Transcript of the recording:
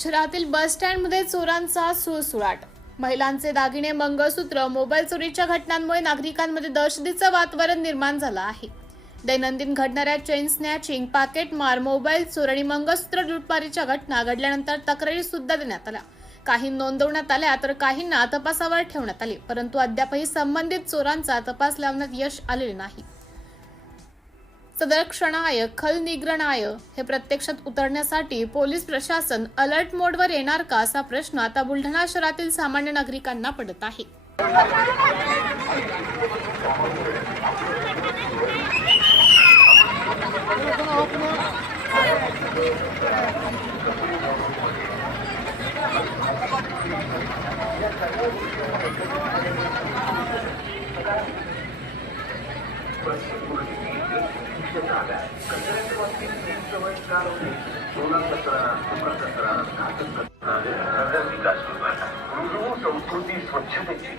शहरातील बस स्टँडमध्ये चोरांचा सुळसुळाट। महिलांचे दागिने, मंगळसूत्र, मोबाईल चोरीच्या घटनांमुळे नागरिकांमध्ये दहशतीचं वातावरण निर्माण झालं आहे। दैनंदिन घडणाऱ्या चेन स्नॅचिंग, पाकेटमार, मोबाईल चोर आणि मंगळसूत्र लुटमारीच्या घटना घडल्यानंतर तक्रारी सुद्धा देण्यात आल्या। काही नोंदवण्यात आल्या तर काहींना तपासावर ठेवण्यात आले, परंतु अद्यापही संबंधित चोरांचा तपास लावण्यात यश आलेले नाही। सदर्क्षणाय खलनिग्रहणाय हे प्रत्यक्षात उतरण्यासाठी पोलीस प्रशासन अलर्ट मोडवर येणार का, असा प्रश्न आता बुलढाणा शहरातील सामान्य नागरिकांना पडत आहे। संस्कृती स्वच्छतेची